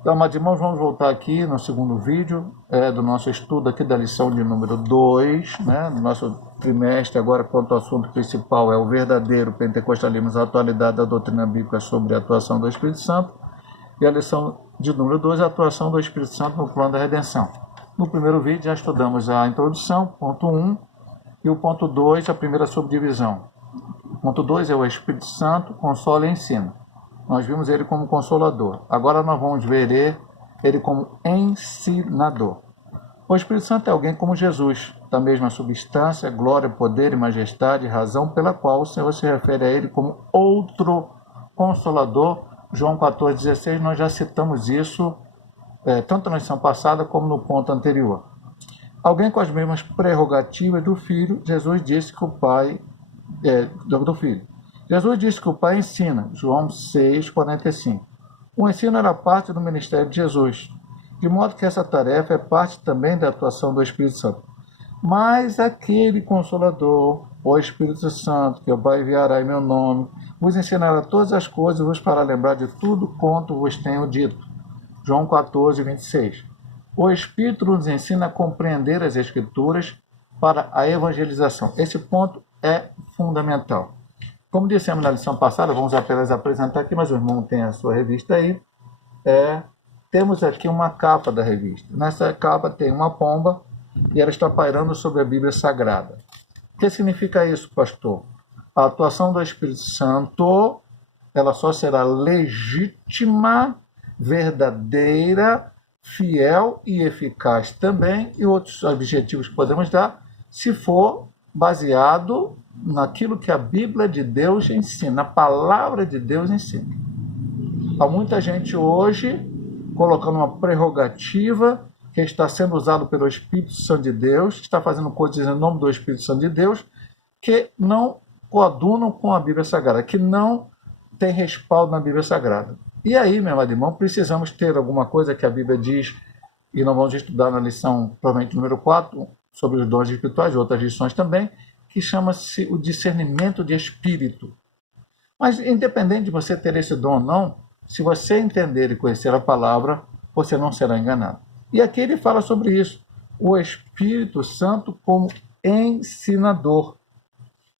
Então, amados irmãos, vamos voltar aqui no segundo vídeo do nosso estudo aqui da lição de número 2, né, do nosso trimestre, agora quanto ao assunto principal é o verdadeiro pentecostalismo, a atualidade da doutrina bíblica sobre a atuação do Espírito Santo, e a lição de número 2, a atuação do Espírito Santo no plano da redenção. No primeiro vídeo já estudamos a introdução, ponto 1, e o ponto 2, a primeira subdivisão. O ponto 2 é o Espírito Santo, consola e ensina. Nós vimos ele como consolador. Agora nós vamos ver ele como ensinador. O Espírito Santo é alguém como Jesus, da mesma substância, glória, poder e majestade, razão pela qual o Senhor se refere a ele como outro consolador. João 14,16, nós já citamos isso, tanto na lição passada como no ponto anterior. Alguém com as mesmas prerrogativas do Filho, Jesus disse que o Pai do Filho. Jesus disse que o Pai ensina, João 6,45. O ensino era parte do ministério de Jesus, de modo que essa tarefa é parte também da atuação do Espírito Santo. Mas aquele Consolador, o Espírito Santo, que o Pai enviará em meu nome, vos ensinará todas as coisas e vos fará lembrar de tudo quanto vos tenho dito. João 14,26. O Espírito nos ensina a compreender as Escrituras para a evangelização. Esse ponto é fundamental. Como dissemos na lição passada, vamos apenas apresentar aqui, mas o irmão tem a sua revista aí. Temos aqui uma capa da revista. Nessa capa tem uma pomba e ela está pairando sobre a Bíblia Sagrada. O que significa isso, pastor? A atuação do Espírito Santo, ela só será legítima, verdadeira, fiel e eficaz também, e outros objetivos que podemos dar, se for baseado naquilo que a Bíblia de Deus ensina, a palavra de Deus ensina. Há muita gente hoje colocando uma prerrogativa que está sendo usado pelo Espírito Santo de Deus, que está fazendo coisas em nome do Espírito Santo de Deus, que não coadunam com a Bíblia Sagrada, que não tem respaldo na Bíblia Sagrada. E aí, meu amado irmão, precisamos ter alguma coisa que a Bíblia diz, e nós vamos estudar na lição, provavelmente, número 4, sobre os dons espirituais, outras lições também, que chama-se o discernimento de espírito. Mas, independente de você ter esse dom ou não, se você entender e conhecer a palavra, você não será enganado. E aqui ele fala sobre isso, o Espírito Santo como ensinador.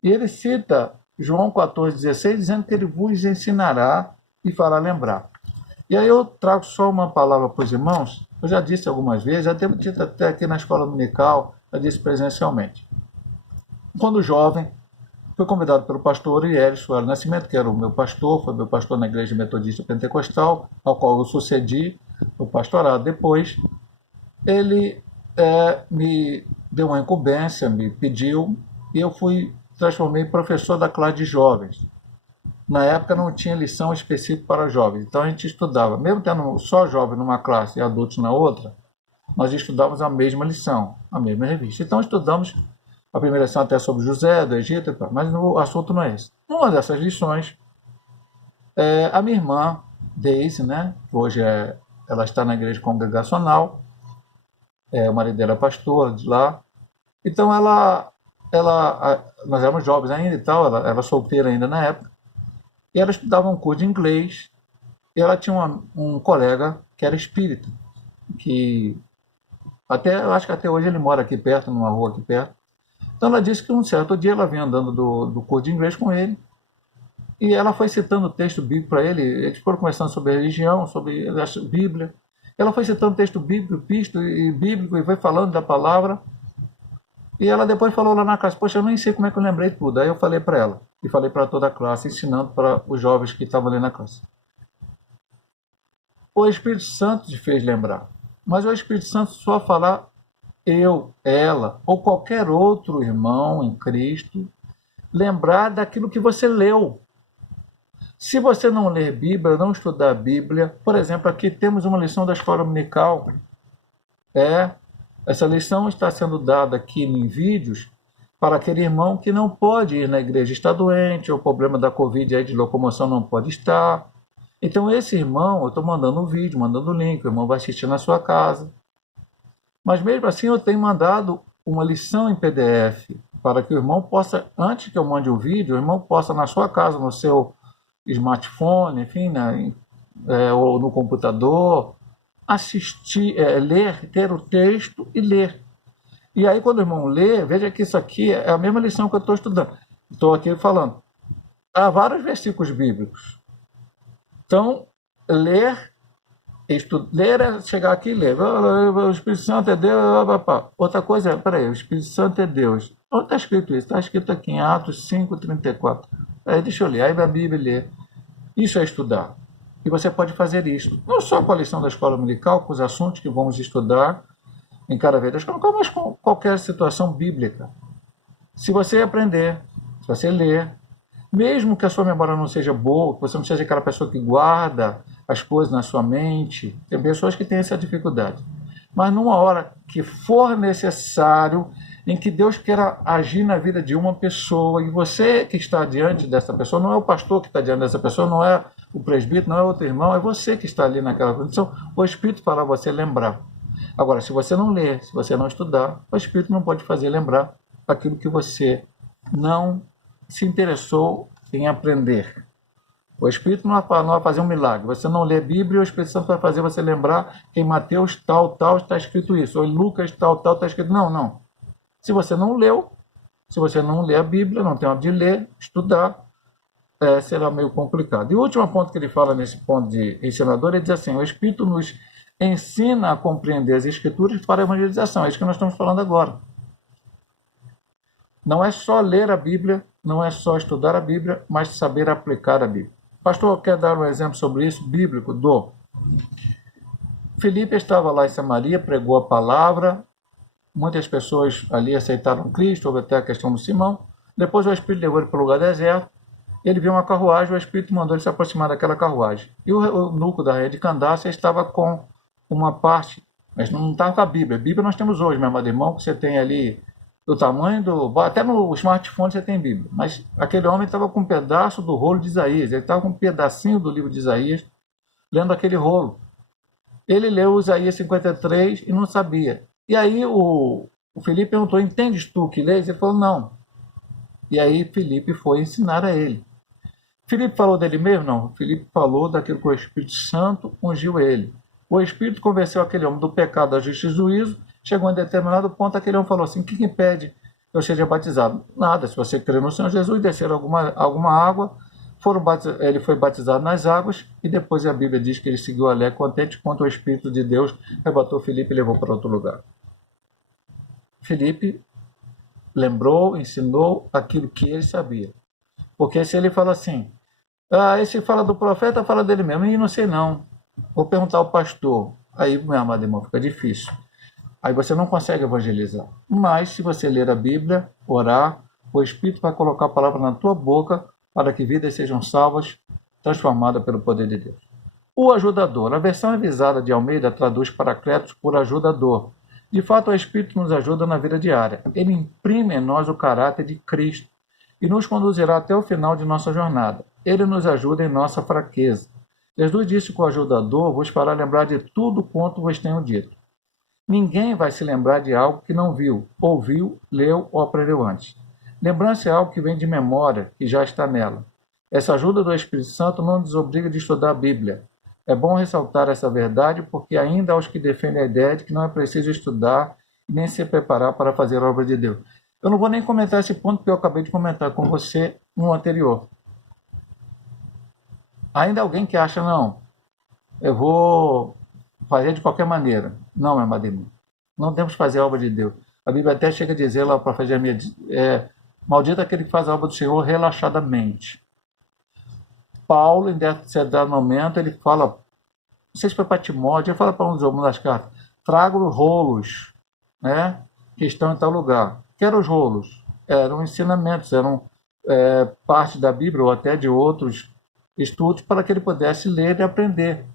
E ele cita João 14,16, dizendo que ele vos ensinará e fará lembrar. E aí eu trago só uma palavra para os irmãos, eu já disse algumas vezes, já devo dito até aqui na escola dominical, já disse presencialmente. Quando jovem, fui convidado pelo pastor Uriel Soares Nascimento, que era o meu pastor, foi meu pastor na Igreja Metodista Pentecostal, ao qual eu sucedi o pastorado. Depois, ele me deu uma incumbência, me pediu, e eu transformei em professor da classe de jovens. Na época não tinha lição específica para jovens, então a gente estudava, mesmo tendo só jovens numa classe e adultos na outra, nós estudávamos a mesma lição, a mesma revista. Então estudamos a primeira lição até sobre José, do Egito, mas o assunto não é esse. Numa dessas lições, a minha irmã, Deise, né, que hoje ela está na igreja congregacional, o marido dela é pastor de lá, então nós éramos jovens ainda e tal, ela era solteira ainda na época, e ela estudava um curso de inglês, e ela tinha um colega que era espírita, que eu acho que até hoje ele mora aqui perto, numa rua aqui perto. Então ela disse que um certo dia ela vinha andando do curso de inglês com ele, e ela foi citando o texto bíblico para ele, eles foram conversando sobre religião, sobre a Bíblia, ela foi citando texto bíblico e foi falando da palavra, e ela depois falou lá na classe, poxa, eu nem sei como é que eu lembrei tudo. Aí eu falei para ela, e falei para toda a classe, ensinando para os jovens que estavam ali na classe. O Espírito Santo te fez lembrar, mas o Espírito Santo só falar eu, ela ou qualquer outro irmão em Cristo lembrar daquilo que você leu. Se você não ler Bíblia, não estudar a Bíblia, por exemplo, aqui temos uma lição da escola dominical. Essa lição está sendo dada aqui em vídeos para aquele irmão que não pode ir na igreja, está doente, ou o problema da Covid aí de locomoção não pode estar. Então esse irmão, eu estou mandando um vídeo, mandando o link, o irmão vai assistir na sua casa. Mas mesmo assim eu tenho mandado uma lição em PDF para que o irmão possa, antes que eu mande o vídeo, o irmão possa na sua casa, no seu smartphone, enfim, ou no computador, assistir, ler, ter o texto e ler. E aí, quando o irmão lê, veja que isso aqui é a mesma lição que eu estou estudando. Estou aqui falando. Há vários versículos bíblicos. Então, ler é chegar aqui e ler. O Espírito Santo é Deus. Outra coisa é, peraí, o Espírito Santo é Deus. Onde está escrito isso? Está escrito aqui em Atos 5:34. Aí deixa eu ler. Aí a Bíblia lê. Isso é estudar. E você pode fazer isso. Não só com a lição da escola dominical, com os assuntos que vamos estudar em cada vez da escola, mas com qualquer situação bíblica. Se você aprender, se você ler, mesmo que a sua memória não seja boa, que você não seja aquela pessoa que guarda as coisas na sua mente, tem pessoas que têm essa dificuldade. Mas numa hora que for necessário, em que Deus queira agir na vida de uma pessoa, e você que está diante dessa pessoa, não é o pastor que está diante dessa pessoa, não é o presbítero, não é outro irmão, é você que está ali naquela condição, o Espírito fará você lembrar. Agora, se você não ler, se você não estudar, o Espírito não pode fazer lembrar aquilo que você não se interessou em aprender. O Espírito não vai fazer um milagre. Você não lê a Bíblia, o Espírito Santo vai fazer você lembrar que em Mateus tal está escrito isso, ou em Lucas tal está escrito. Não. Se você não leu, se você não lê a Bíblia, não tem hora de ler, estudar, será meio complicado. E o último ponto que ele fala nesse ponto de ensinador, ele diz assim, o Espírito nos ensina a compreender as Escrituras para a evangelização. É isso que nós estamos falando agora. Não é só ler a Bíblia, não é só estudar a Bíblia, mas saber aplicar a Bíblia. Pastor, quer dar um exemplo sobre isso, bíblico? Filipe estava lá em Samaria, pregou a palavra, muitas pessoas ali aceitaram Cristo, houve até a questão do Simão. Depois o Espírito levou ele para o lugar deserto, ele viu uma carruagem, o Espírito mandou ele se aproximar daquela carruagem. E o eunuco da rainha de Candace estava com uma parte, mas não estava com a Bíblia. A Bíblia nós temos hoje, meu amado irmão, que você tem ali do tamanho do... Até no smartphone você tem Bíblia. Mas aquele homem estava com um pedaço do rolo de Isaías. Ele estava com um pedacinho do livro de Isaías, lendo aquele rolo. Ele leu Isaías 53 e não sabia. E aí o Filipe perguntou, entendes tu que lês? Ele falou, não. E aí Filipe foi ensinar a ele. Filipe falou dele mesmo? Não. Filipe falou daquilo que o Espírito Santo ungiu ele. O Espírito convenceu aquele homem do pecado, da justiça e do juízo. Chegou em determinado ponto, aquele homem falou assim, o que impede que eu seja batizado? Nada, se você crer no Senhor Jesus, descer alguma água, ele foi batizado nas águas, e depois a Bíblia diz que ele seguiu alegre, contente, quanto o Espírito de Deus arrebatou Filipe e levou para outro lugar. Filipe lembrou, ensinou aquilo que ele sabia. Porque se ele fala assim, esse fala do profeta, fala dele mesmo, e não sei não, vou perguntar ao pastor, aí, meu amado irmão, fica difícil. Aí você não consegue evangelizar. Mas, se você ler a Bíblia, orar, o Espírito vai colocar a palavra na tua boca para que vidas sejam salvas, transformadas pelo poder de Deus. O ajudador. A versão revisada de Almeida traduz Paracletos por ajudador. De fato, o Espírito nos ajuda na vida diária. Ele imprime em nós o caráter de Cristo e nos conduzirá até o final de nossa jornada. Ele nos ajuda em nossa fraqueza. Jesus disse que o ajudador vos fará lembrar de tudo quanto vos tenho dito. Ninguém vai se lembrar de algo que não viu, ouviu, leu ou aprendeu antes. Lembrança é algo que vem de memória, que já está nela. Essa ajuda do Espírito Santo não nos obriga de estudar a Bíblia. É bom ressaltar essa verdade, porque ainda há os que defendem a ideia de que não é preciso estudar e nem se preparar para fazer a obra de Deus. Eu não vou nem comentar esse ponto, porque eu acabei de comentar com você no anterior. Ainda há alguém que acha, não, eu vou fazer de qualquer maneira. Não, meu amado irmão. Não temos que fazer a obra de Deus. A Bíblia até chega a dizer lá para fazer a minha... maldito aquele que faz a obra do Senhor relaxadamente. Paulo, em determinado momento, ele fala, não sei se foi para Timóteo, ele fala para um dos homens das cartas, traga os rolos, né, que estão em tal lugar. Que eram os rolos? Eram ensinamentos, eram parte da Bíblia ou até de outros estudos para que ele pudesse ler e aprender.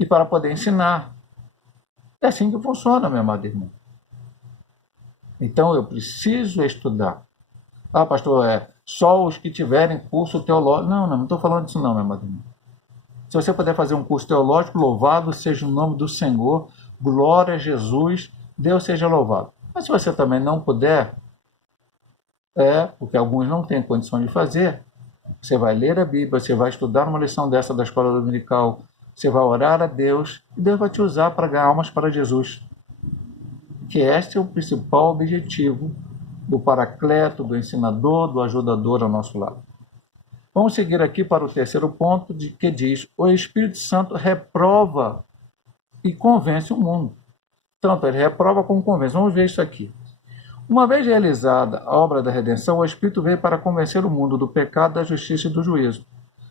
E para poder ensinar. É assim que funciona, meu amado irmão. Então eu preciso estudar. Pastor, só os que tiverem curso teológico. Não estou falando disso não, meu amado irmão. Se você puder fazer um curso teológico, louvado seja o nome do Senhor, glória a Jesus, Deus seja louvado. Mas se você também não puder, porque alguns não têm condição de fazer, você vai ler a Bíblia, você vai estudar uma lição dessa da escola dominical, Você vai orar a Deus e Deus vai te usar para ganhar almas para Jesus. Que este é o principal objetivo do paracleto, do ensinador, do ajudador ao nosso lado. Vamos seguir aqui para o terceiro ponto, que diz: o Espírito Santo reprova e convence o mundo. Tanto ele reprova como convence. Vamos ver isso aqui. Uma vez realizada a obra da redenção, o Espírito veio para convencer o mundo do pecado, da justiça e do juízo.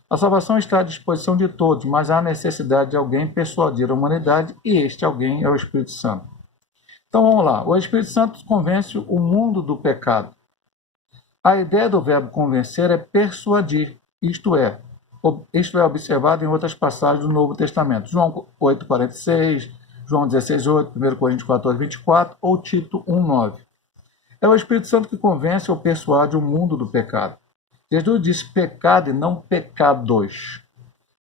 A salvação está à disposição de todos, mas há necessidade de alguém persuadir a humanidade, e este alguém é o Espírito Santo. Então vamos lá. O Espírito Santo convence o mundo do pecado. A ideia do verbo convencer é persuadir, isto é observado em outras passagens do Novo Testamento. João 8,46, João 16,8, 1 Coríntios 14,24 ou Tito 1,9. É o Espírito Santo que convence ou persuade o mundo do pecado. Jesus disse pecado e não pecados.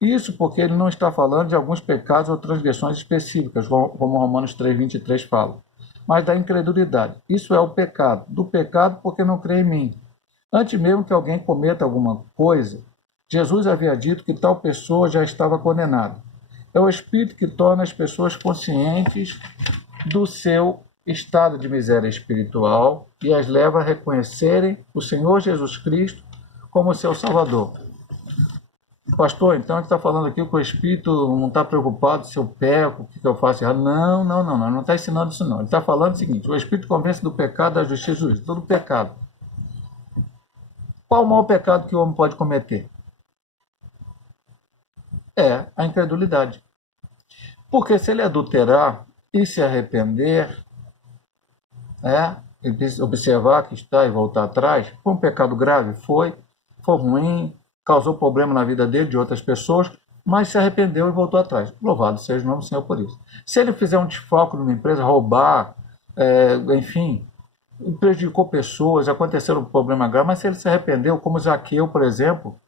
Isso porque ele não está falando de alguns pecados ou transgressões específicas, como Romanos 3,23 fala, mas da incredulidade. Isso é o pecado. Do pecado porque não crê em mim. Antes mesmo que alguém cometa alguma coisa, Jesus havia dito que tal pessoa já estava condenada. É o Espírito que torna as pessoas conscientes do seu estado de miséria espiritual e as leva a reconhecerem o Senhor Jesus Cristo como seu Salvador. Pastor, então ele está falando aqui que o Espírito não está preocupado se eu peco, o que eu faço errado. Não está ensinando isso não. Ele está falando o seguinte: o Espírito convence do pecado, da justiça e do juízo, todo pecado. Qual o maior pecado que o homem pode cometer? É a incredulidade. Porque se ele adulterar e se arrepender, observar que está e voltar atrás, foi um pecado grave? Foi ruim, causou problema na vida dele, de outras pessoas, mas se arrependeu e voltou atrás. Louvado seja o nome do Senhor por isso. Se ele fizer um desfalque numa empresa, roubar, enfim, prejudicou pessoas, aconteceu um problema grave, mas se ele se arrependeu, como Zaqueu, por exemplo,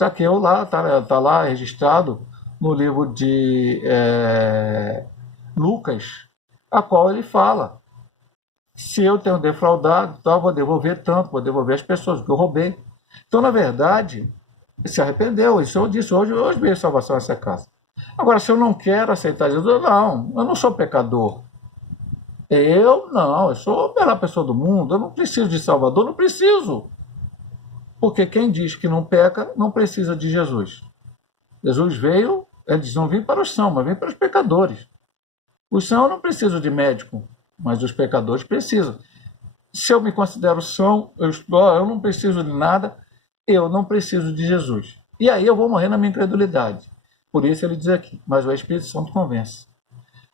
Zaqueu lá está lá registrado no livro de Lucas, a qual ele fala: se eu tenho defraudado, então eu vou devolver tanto, vou devolver as pessoas, que eu roubei. Então, na verdade, se arrependeu. Isso eu disse, hoje veio salvação nessa casa. Agora, se eu não quero aceitar Jesus, eu não sou pecador. Eu sou a melhor pessoa do mundo, eu não preciso de Salvador, não preciso. Porque quem diz que não peca, não precisa de Jesus. Jesus veio, ele diz, não vim para os sãos, mas vim para os pecadores. Os sãos não precisam de médico, mas os pecadores precisam. Se eu me considero são, eu não preciso de nada, eu não preciso de Jesus. E aí eu vou morrer na minha incredulidade. Por isso ele diz aqui, mas o Espírito Santo convence.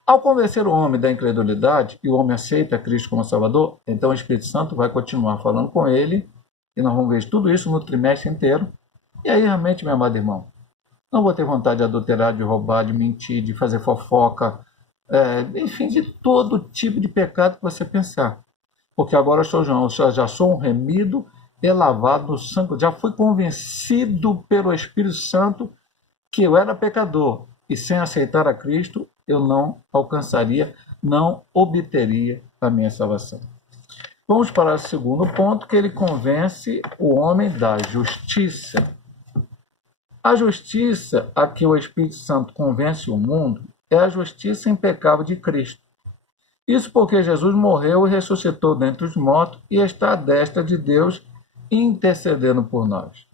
Ao convencer o homem da incredulidade, e o homem aceita Cristo como Salvador, então o Espírito Santo vai continuar falando com ele, e nós vamos ver tudo isso no trimestre inteiro. E aí realmente, meu amado irmão, não vou ter vontade de adulterar, de roubar, de mentir, de fazer fofoca, enfim, de todo tipo de pecado que você pensar. Porque agora eu já sou um remido e lavado no sangue, já fui convencido pelo Espírito Santo que eu era pecador, e sem aceitar a Cristo, eu não alcançaria, não obteria a minha salvação. Vamos para o segundo ponto, que ele convence o homem da justiça. A justiça a que o Espírito Santo convence o mundo é a justiça impecável de Cristo. Isso porque Jesus morreu e ressuscitou dentre os mortos e está à destra de Deus intercedendo por nós.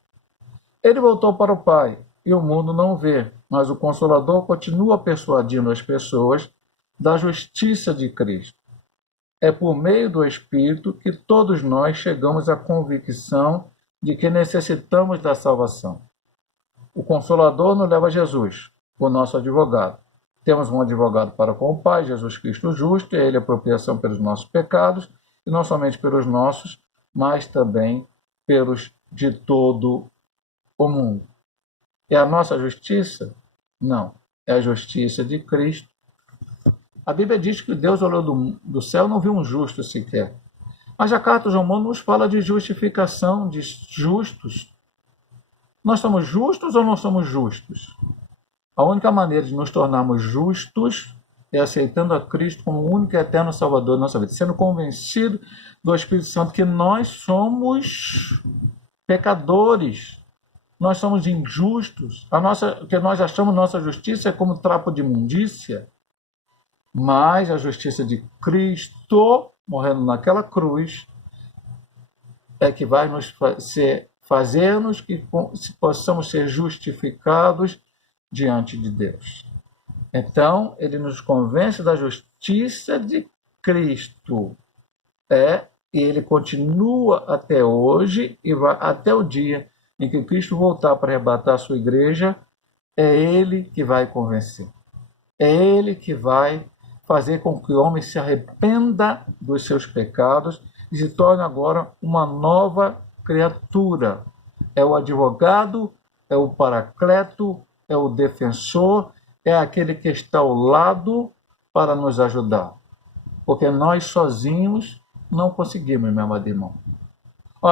Ele voltou para o Pai e o mundo não vê, mas o Consolador continua persuadindo as pessoas da justiça de Cristo. É por meio do Espírito que todos nós chegamos à convicção de que necessitamos da salvação. O Consolador nos leva a Jesus, o nosso advogado. Temos um advogado para com o Pai, Jesus Cristo justo, e ele a propiciação pelos nossos pecados, e não somente pelos nossos, mas também pelos de todo o mundo. É a nossa justiça? Não. É a justiça de Cristo. A Bíblia diz que Deus olhou do céu e não viu um justo sequer. Mas a carta de João nos fala de justificação, de justos. Nós somos justos ou não somos justos? A única maneira de nos tornarmos justos é aceitando a Cristo como o único e eterno Salvador da nossa vida, sendo convencido do Espírito Santo que nós somos pecadores, nós somos injustos, o que nós achamos nossa justiça é como trapo de imundícia, mas a justiça de Cristo, morrendo naquela cruz, é que vai nos fazer-nos que possamos ser justificados diante de Deus. Então, ele nos convence da justiça de Cristo. E ele continua até hoje e vai até o dia em que Cristo voltar para arrebatar a sua igreja, é ele que vai convencer. É ele que vai fazer com que o homem se arrependa dos seus pecados e se torne agora uma nova criatura. É o advogado, é o paracleto, é o defensor, é aquele que está ao lado para nos ajudar. Porque nós sozinhos não conseguimos, meu amado irmão.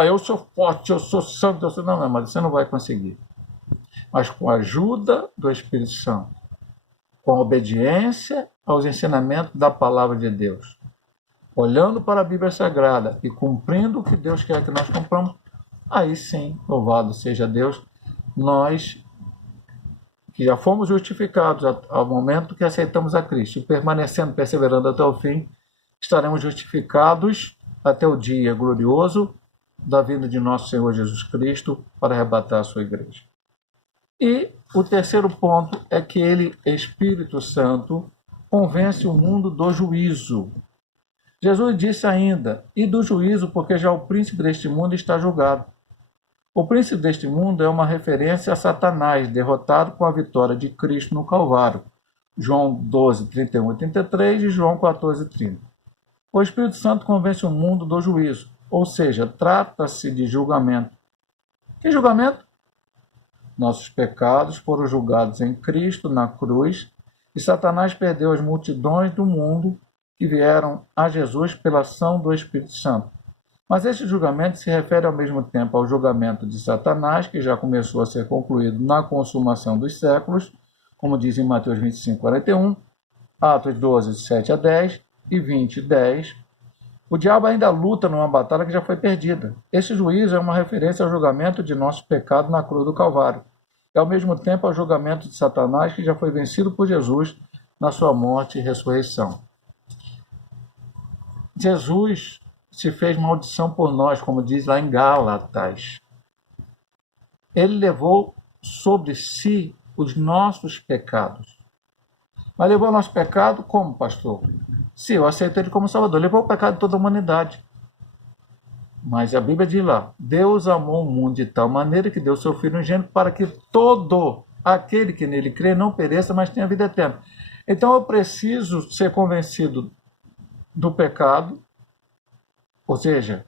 Eu sou forte, eu sou santo, eu sou... Não, meu amado, você não vai conseguir. Mas com a ajuda do Espírito Santo, com a obediência aos ensinamentos da palavra de Deus, olhando para a Bíblia Sagrada e cumprindo o que Deus quer que nós cumpramos, aí sim, louvado seja Deus, nós que já fomos justificados ao momento que aceitamos a Cristo, permanecendo, perseverando até o fim, estaremos justificados até o dia glorioso da vinda de nosso Senhor Jesus Cristo para arrebatar a sua igreja. E o terceiro ponto é que ele, Espírito Santo, convence o mundo do juízo. Jesus disse ainda, e do juízo, porque já o príncipe deste mundo está julgado. O príncipe deste mundo é uma referência a Satanás, derrotado com a vitória de Cristo no Calvário. João 12, 31 e 33 e João 14, 30. O Espírito Santo convence o mundo do juízo, ou seja, trata-se de julgamento. Que julgamento? Nossos pecados foram julgados em Cristo na cruz e Satanás perdeu as multidões do mundo que vieram a Jesus pela ação do Espírito Santo. Mas este julgamento se refere ao mesmo tempo ao julgamento de Satanás, que já começou a ser concluído na consumação dos séculos, como diz em Mateus 25, 41, Atos 12, 7 a 10 e 20, 10. O diabo ainda luta numa batalha que já foi perdida. Esse juízo é uma referência ao julgamento de nosso pecado na cruz do Calvário, e ao mesmo tempo ao julgamento de Satanás, que já foi vencido por Jesus na sua morte e ressurreição. Jesus se fez maldição por nós, como diz lá em Gálatas. Ele levou sobre si os nossos pecados. Mas levou o nosso pecado como, pastor? Sim, eu aceito ele como Salvador. Levou o pecado de toda a humanidade. Mas a Bíblia diz lá, Deus amou o mundo de tal maneira que deu seu Filho unigênito para que todo aquele que nele crê não pereça, mas tenha vida eterna. Então eu preciso ser convencido do pecado, ou seja,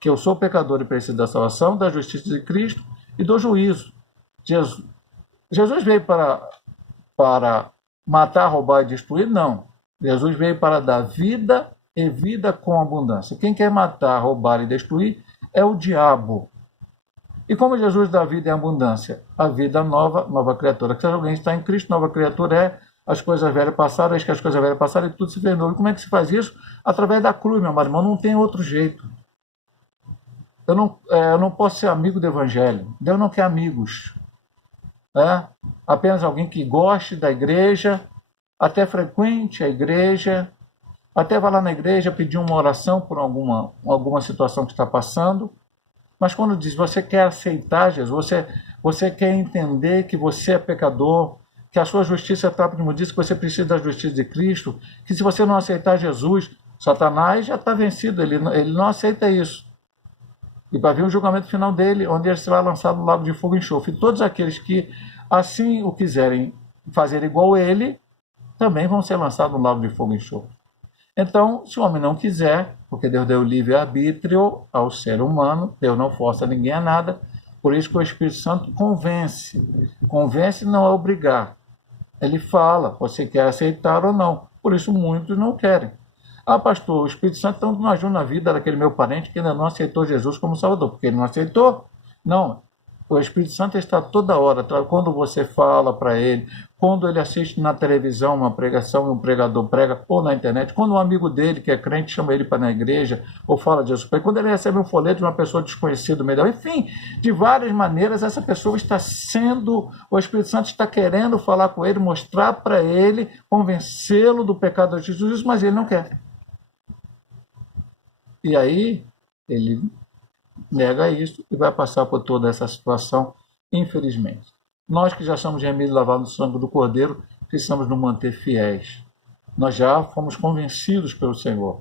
que eu sou pecador e preciso da salvação, da justiça de Cristo e do juízo. Jesus veio para matar, roubar e destruir? Não. Jesus veio para dar vida e vida com abundância. Quem quer matar, roubar e destruir é o diabo. E como Jesus dá vida em abundância? A vida nova, nova criatura. Se alguém está em Cristo, nova criatura é as coisas velhas passaram, eis que as coisas velhas passaram e tudo se fez novo. E como é que se faz isso? Através da cruz, meu amado irmão, não tem outro jeito. Eu não posso ser amigo do Evangelho. Deus não quer amigos. Apenas alguém que goste da igreja, até frequente a igreja, até vá lá na igreja pedir uma oração por alguma situação que está passando. Mas quando diz, você quer aceitar Jesus, você quer entender que você é pecador, que a sua justiça é trapo de imundícia, que você precisa da justiça de Cristo, que se você não aceitar Jesus, Satanás já está vencido, ele não aceita isso. E vai vir o julgamento final dele, onde ele será lançado no lago de fogo e enxofre. E todos aqueles que assim o quiserem fazer igual ele, também vão ser lançados no lago de fogo e enxofre. Então, se o homem não quiser, porque Deus deu livre-arbítrio ao ser humano, Deus não força ninguém a nada, por isso que o Espírito Santo convence. Convence não é obrigar. Ele fala, você quer aceitar ou não. Por isso muitos não querem. Pastor, o Espírito Santo então não ajuda na vida daquele meu parente que ainda não aceitou Jesus como Salvador, porque ele não aceitou. Não, o Espírito Santo está toda hora, quando você fala para ele, quando ele assiste na televisão uma pregação e um pregador prega, ou na internet, quando um amigo dele que é crente chama ele para ir na igreja, ou fala de Jesus, quando ele recebe um folheto de uma pessoa desconhecida, melhor, enfim, de várias maneiras essa pessoa está sendo, o Espírito Santo está querendo falar com ele, mostrar para ele, convencê-lo do pecado de Jesus, mas ele não quer. E aí ele nega isso e vai passar por toda essa situação, infelizmente. Nós que já somos remidos e lavados no sangue do Cordeiro, precisamos nos manter fiéis. Nós já fomos convencidos pelo Senhor,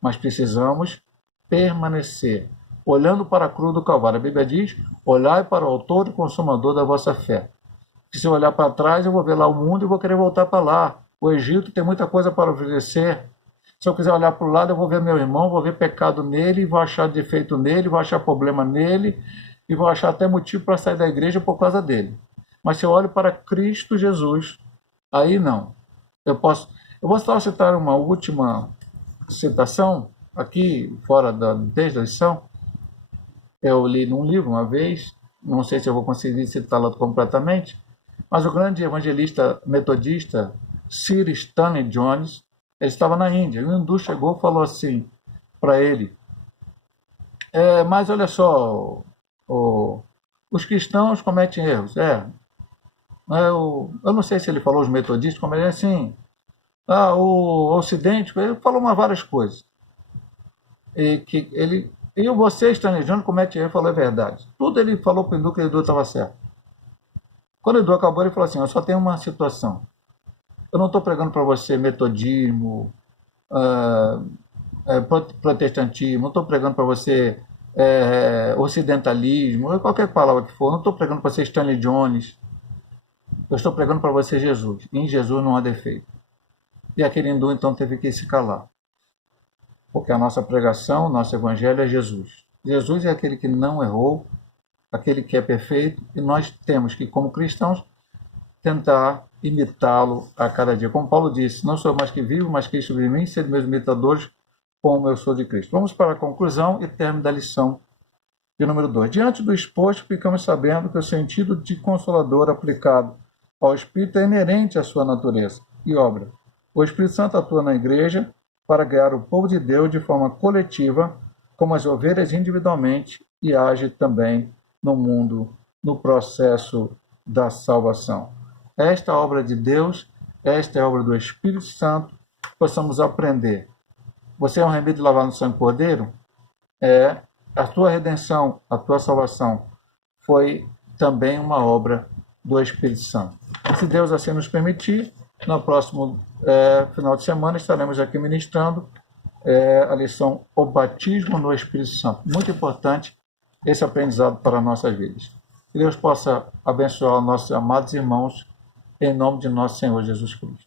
mas precisamos permanecer, olhando para a cruz do Calvário. A Bíblia diz, olhai para o autor e consumador da vossa fé. Se eu olhar para trás, eu vou ver lá o mundo e vou querer voltar para lá. O Egito tem muita coisa para oferecer. Se eu quiser olhar para o lado, eu vou ver meu irmão, vou ver pecado nele, vou achar defeito nele, vou achar problema nele, e vou achar até motivo para sair da igreja por causa dele. Mas se eu olho para Cristo Jesus, aí não. Eu vou só citar uma última citação, aqui, fora desde a lição. Eu li num livro uma vez, não sei se eu vou conseguir citá-la completamente, mas o grande evangelista metodista Sir Stanley Jones, ele estava na Índia, e o hindu chegou e falou assim para ele, mas olha só, os cristãos cometem erros. Eu não sei se ele falou os metodistas, como ele é assim, o Ocidente, ele falou várias coisas. E você, Stanley Jones, comete erro, falou a verdade. Tudo ele falou para o hindu que o hindu estava certo. Quando o hindu acabou, ele falou assim, eu só tenho uma situação. Eu não estou pregando para você metodismo, protestantismo, não estou pregando para você ocidentalismo, qualquer palavra que for, não estou pregando para você Stanley Jones, eu estou pregando para você Jesus, e em Jesus não há defeito. E aquele hindu então teve que se calar, porque a nossa pregação, o nosso evangelho é Jesus. Jesus é aquele que não errou, aquele que é perfeito, e nós temos que, como cristãos, tentar imitá-lo a cada dia. Como Paulo disse, não sou mais que vivo, mas Cristo vive em mim, sede meus imitadores, como eu sou de Cristo. Vamos para a conclusão e término da lição de número 2. Diante do exposto, ficamos sabendo que o sentido de consolador aplicado ao Espírito é inerente à sua natureza e obra. O Espírito Santo atua na igreja para guiar o povo de Deus de forma coletiva, como as ovelhas individualmente, e age também no mundo, no processo da salvação. Esta é a obra de Deus, esta é a obra do Espírito Santo, possamos aprender. Você é um remédio lavado no sangue do Cordeiro? A tua redenção, a tua salvação foi também uma obra do Espírito Santo. Se Deus assim nos permitir, no próximo final de semana estaremos aqui ministrando a lição O Batismo no Espírito Santo. Muito importante esse aprendizado para nossas vidas. Que Deus possa abençoar nossos amados irmãos em nome de nosso Senhor Jesus Cristo.